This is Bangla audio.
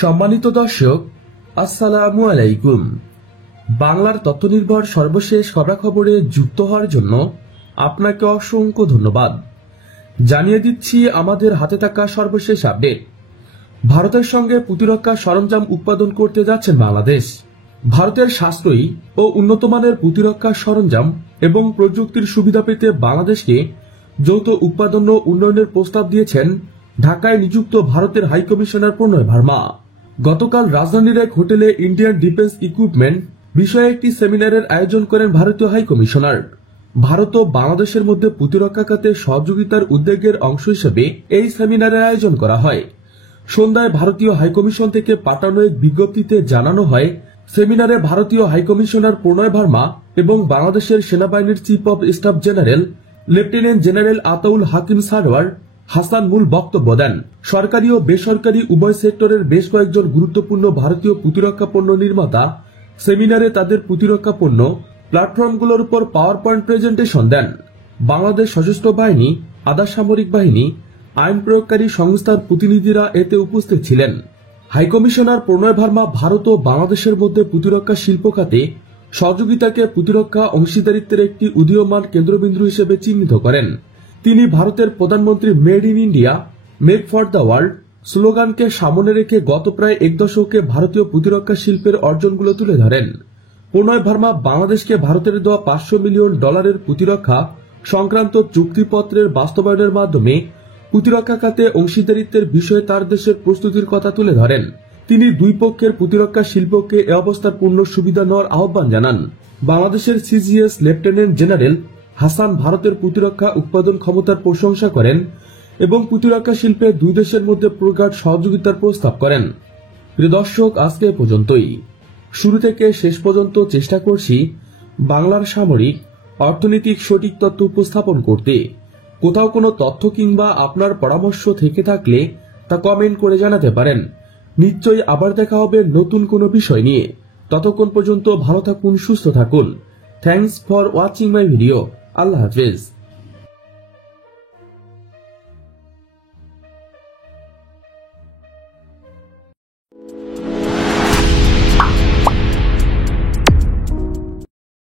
সম্মানিত দর্শক, আসসালামু আলাইকুম। বাংলার তথ্যনির্ভর সর্বশেষ খবরাখবরে যুক্ত হওয়ার জন্য আপনাকে অসংখ্য ধন্যবাদ। জানিয়ে দিচ্ছি আমাদের হাতে থাকা সর্বশেষ আপডেট। ভারতের সঙ্গে প্রতিরক্ষা সরঞ্জাম উৎপাদন করতে যাচ্ছেন বাংলাদেশ। ভারতের সাশ্রয়ী ও উন্নতমানের প্রতিরক্ষা সরঞ্জাম এবং প্রযুক্তির সুবিধা পেতে বাংলাদেশকে যৌথ উৎপাদন ও উন্নয়নের প্রস্তাব দিয়েছেন ঢাকায় নিযুক্ত ভারতের হাইকমিশনার প্রণয় ভার্মা। গতকাল রাজধানীর এক হোটেলে ইন্ডিয়ান ডিফেন্স ইকুইপমেন্ট বিষয়ে একটি সেমিনারের আয়োজন করেন ভারতীয় হাইকমিশনার। ভারত ও বাংলাদেশের মধ্যে প্রতিরক্ষা খাতে সহযোগিতার উদ্যোগের অংশ হিসেবে এই সেমিনারের আয়োজন করা হয়। সন্ধ্যায় ভারতীয় হাইকমিশন থেকে পাঠানো এক বিজ্ঞপ্তিতে জানানো হয়, সেমিনারে ভারতীয় হাইকমিশনার প্রণয় ভার্মা এবং বাংলাদেশের সেনাবাহিনীর chief of staff general lieutenant general Ataul Hakim Sarwar Hasan মূল বক্তব্য দেন। সরকারি ও বেসরকারি উভয় সেক্টরের বেশ কয়েকজন গুরুত্বপূর্ণ ভারতীয় প্রতিরক্ষা পণ্য নির্মাতা সেমিনারে তাদের প্রতিরক্ষা পণ্য প্ল্যাটফর্মগুলোর উপর পাওয়ার পয়েন্ট প্রেজেন্টেশন দেন। বাংলাদেশ সশস্ত্র বাহিনী, আধা সামরিক বাহিনী, আইন প্রয়োগকারী সংস্থার প্রতিনিধিরা এতে উপস্থিত ছিলেন। হাইকমিশনার প্রণয় ভার্মা ভারত ও বাংলাদেশের মধ্যে প্রতিরক্ষা শিল্প খাতে সহযোগিতাকে প্রতিরক্ষা অংশীদারিত্বের একটি উদীয়মান কেন্দ্রবিন্দু হিসেবে চিহ্নিত করেন। তিনি ভারতের প্রধানমন্ত্রী made in India, make for the world স্লোগানকে সামনে রেখে গত প্রায় এক দশকে ভারতীয় প্রতিরক্ষা শিল্পের অর্জনগুলো তুলে ধরেন। প্রণয় ভার্মা বাংলাদেশকে ভারতের দেওয়া $500 মিলিয়ন প্রতিরক্ষা সংক্রান্ত চুক্তিপত্রের বাস্তবায়নের মাধ্যমে প্রতিরক্ষা খাতে অংশীদারিত্বের বিষয়ে তার দেশের প্রস্তুতির কথা তুলে ধরেন। তিনি দুই পক্ষের প্রতিরক্ষা শিল্পকে এ অবস্থার পূর্ণ সুবিধা নেওয়ার আহ্বান জানান। বাংলাদেশের সিজিএস লেফটেন্যান্ট জেনারেল হাসান ভারতের প্রতিরক্ষা উৎপাদন ক্ষমতার প্রশংসা করেন এবং প্রতিরক্ষা শিল্পে দুই দেশের মধ্যে প্রগাঢ় সহযোগিতার প্রস্তাব করেন। প্রিয় দর্শক, আজকে এ পর্যন্তই। শুরু থেকে শেষ পর্যন্ত চেষ্টা করছি বাংলার সামরিক অর্থনৈতিক সঠিক তথ্য উপস্থাপন করতে। কোথাও কোনো তথ্য কিংবা আপনার পরামর্শ থেকে থাকলে তা কমেন্ট করে জানাতে পারেন। নিশ্চয়ই আবার দেখা হবে নতুন কোনো বিষয় নিয়ে। ততক্ষণ পর্যন্ত ভালো থাকুন, সুস্থ থাকুন। Thanks for watching my video. আল্লাহ হাফেজ।